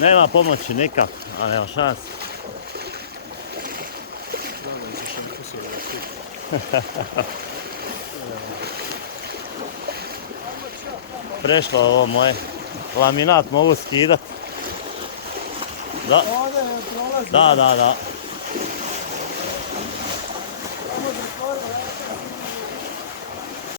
Nema pomoći nikak, a nema šanse. Prešlo ovo moje. Laminat mogu skidat. Da. Da.